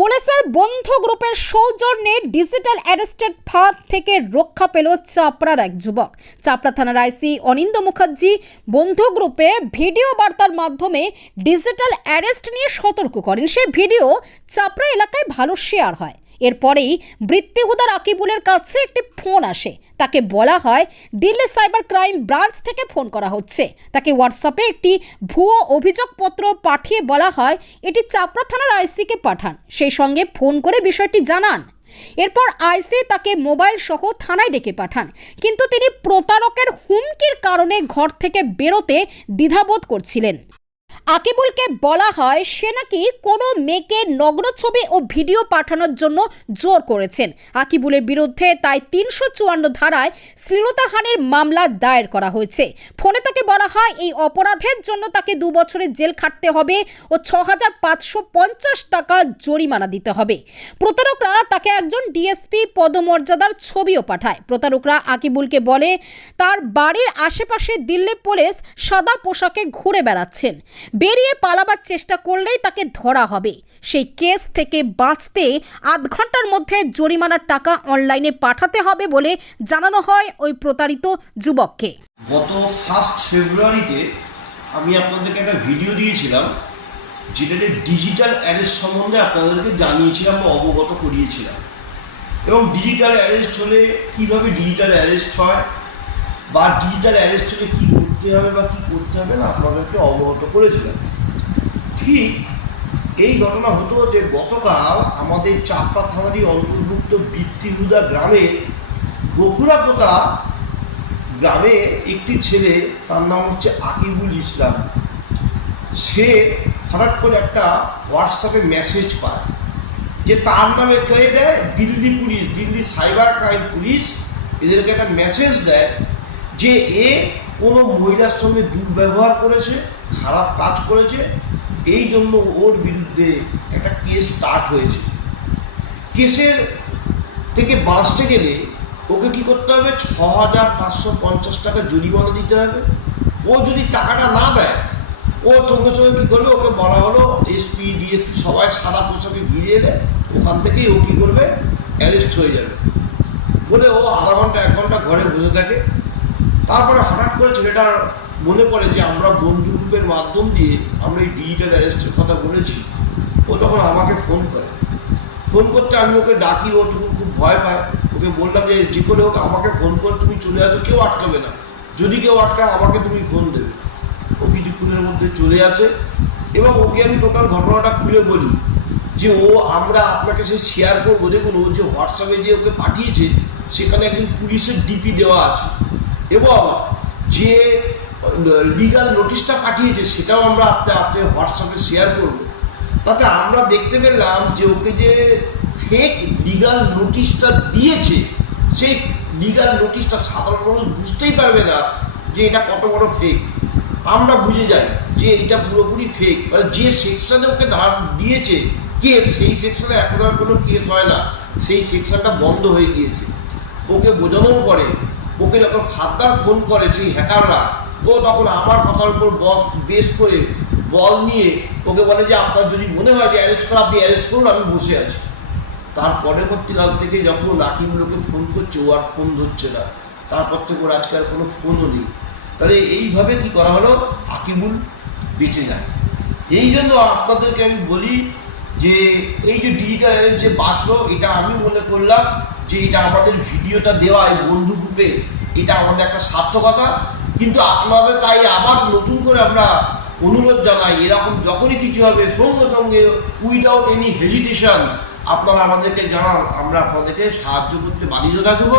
পুলিশের বন্ধু গ্রুপের সৌজন্যে ডিজিটাল অ্যারেস্টের ফাঁদ থেকে রক্ষা পেল চাপড়ার এক যুবক। চাপড়া থানার আইসি অনিন্দ মুখার্জি বন্ধু গ্রুপে ভিডিও বার্তার মাধ্যমে ডিজিটাল অ্যারেস্ট নিয়ে সতর্ক করেন। সেই ভিডিও চাপড়া এলাকায় ভালো শেয়ার হয়। এরপরেই বৃত্তিহুদার আকিবুলের কাছে একটি ফোন আসে। তাকে বলা হয় দিল্লি সাইবার ক্রাইম ব্রাঞ্চ থেকে ফোন করা হচ্ছে। তাকে হোয়াটসঅ্যাপে একটি ভুয়ো অভিযোগপত্র পাঠিয়ে বলা হয় এটি চাপড়া থানার আইসিকে পাঠান। সেই সঙ্গে ফোন করে বিষয়টি জানান। এরপর আইসি তাকে মোবাইল সহ থানায় ডেকে পাঠান, কিন্তু তিনি প্রতারকের হুমকির কারণে ঘর থেকে বেরোতে দ্বিধাবোধ করছিলেন। আকিবুলকে বলা হয় সে নাকি কোনো মেয়েকে নগ্ন ছবি ও ভিডিও পাঠানোর জন্য জোর করেছেন। আকিবুলের বিরুদ্ধে তাই ৩৫৪ ধারায় শ্লীলতাহানির মামলা দায়ের করা হয়েছে। ফোনে তাকে বলা হয় এই অপরাধের জন্য তাকে 2 বছরের জেল খাটতে হবে ও ৬,৫৫০ টাকা জরিমানা দিতে হবে। প্রতারকরা তাকে একজন ডিএসপি পদমর্যাদার ছবিও পাঠায়। প্রতারকরা আকিবুলকে বলে তার বাড়ির আশেপাশে দিল্লি পুলিশ সাদা পোশাকে ঘুরে বেড়াচ্ছেন, বেরিয়ে পালাবার চেষ্টা করলেই তাকে ধরা হবে। সেই কেস থেকে বাঁচতে আধ ঘন্টার মধ্যে জরিমানার টাকা অনলাইনে পাঠাতে হবে বলে জানানো হয় ওই প্রতারিত যুবককে। গত 1 ফেব্রুয়ারিতে আমি আপনাদেরকে একটা ভিডিও দিয়েছিলাম, যেটাতে ডিজিটাল অ্যারেস্ট সম্বন্ধে আপনাদেরকে জানিয়েছিলাম বা অবগত করিয়েছিলাম, এবং ডিজিটাল অ্যারেস্ট হলে কীভাবে ডিজিটাল অ্যারেস্ট হয় বা ডিজিটাল অ্যারেস্ট হলে কী করতে হবে বা কী করতে হবে না আপনাদেরকে অবগত করেছিলাম। ঠিক এই ঘটনা হতে হতে গতকাল আমাদের চাপড়া থানারই অন্তর্ভুক্ত বৃত্তিহুদা গ্রামে বকুড়াপোতা গ্রামে একটি ছেলে, তার নাম হচ্ছে আকিবুল ইসলাম। সে হঠাৎ করে একটা হোয়াটসঅ্যাপে মেসেজ পায় যে তার নামে কয়ে দেয় Delhi police, Delhi cyber crime police এদেরকে একটা মেসেজ দেয় যে এ কোনো মহিলার সঙ্গে দুর্ব্যবহার করেছে, খারাপ কাজ করেছে, এই জন্য ওর বিরুদ্ধে একটা কেস স্টার্ট হয়েছে। কেসের থেকে বাঁচতে গেলে ওকে কী করতে হবে, ৬,৫৫০ টাকা জরিমানা দিতে হবে। ও যদি টাকাটা না দেয়, ও সঙ্গে সঙ্গে কী করবে, ওকে বলা হলো এসপি ডিএসপি সবাই সাদা পোশাকে ঘিরে এলে ওখান থেকেই ও কী করবে, অ্যারেস্ট হয়ে যাবে বলে ও আধা ঘন্টা 1 ঘন্টা ঘরে বসে থাকে। তারপরে হঠাৎ করে ছেলেটার মনে পড়ে যে আমরা বন্ধু গ্রুপের মাধ্যম দিয়ে আমরা এই ডিজিটাল অ্যারেস্টের কথা বলেছি। ও তখন আমাকে ফোন করে। ফোন করতে আমি ওকে ডাকি, ও তখন খুব ভয় পায়। ওকে বললাম যে করে হোক আমাকে ফোন করে তুমি চলে আসো, কেউ আটকাবে না, যদি কেউ আটকায় আমাকে তুমি ফোন দেবে। ও কিছুক্ষণের মধ্যে চলে আসে এবং ওকে আমি টোটাল ঘটনাটা খুলে বলি যে আমরা আপনাকে সে শেয়ার করবো। দেখুন, ও যে হোয়াটসঅ্যাপে যে ওকে পাঠিয়েছে সেখানে একজন পুলিশের ডিপি দেওয়া আছে এবং যে লিগাল নোটিশটা পাঠিয়েছে সেটাও আমরা আপনার হোয়াটসঅ্যাপে শেয়ার করব। তাতে আমরা দেখতে পেলাম যে ওকে যে ফেক লিগাল নোটিশটা দিয়েছে, সেই লিগাল নোটিশটা সাধারণ মানুষ বুঝতেই পারবে না যে এটা কত বড় ফেক। আমরা বুঝে যাই যে এটা পুরোপুরি ফেক। মানে যে সেকশনে ওকে দিয়েছে কেস, সেই সেকশনে এখন আর কোনো কেস হয় না, সেই সেকশনটা বন্ধ হয়ে গিয়েছে। ওকে বোঝানোর পরে ওকে যখন ফার্দার ফোন করে সেই হ্যাকাররা, ও তখন আমার কথার উপর বেস করে বল নিয়ে ওকে বলে যে আপনার যদি মনে হয় যে অ্যারেস্ট করা, আপনি অ্যারেস্ট করুন, আমি বসে আছি। তার পরবর্তীকাল থেকে যখন আকিবুলকে ফোন করছে ও আর ফোন ধরছে না। তারপর থেকে ওর আজকে আর কোনো ফোনও নেই। তাহলে এইভাবে কি করা হলো, আকিবুল বেঁচে যায়। এই জন্য আপনাদেরকে আমি বলি যে এই যে ডিজিটাল অ্যারেস্ট যে বাঁচলো, এটা আমি মনে করলাম যে এটা আমাদের ভিডিওটা দেওয়া এই বন্ধু গ্রুপে, এটা আমাদের একটা সার্থকতা। কিন্তু আপনাদের তাই আবার নতুন করে আমরা অনুরোধ জানাই, এরকম যখনই কিছু হবে সঙ্গে সঙ্গে উইদাউট এনি হেজিটেশন আপনারা আমাদেরকে জানান, আমরা আপনাদেরকে সাহায্য করতে বাধ্য থাকবো।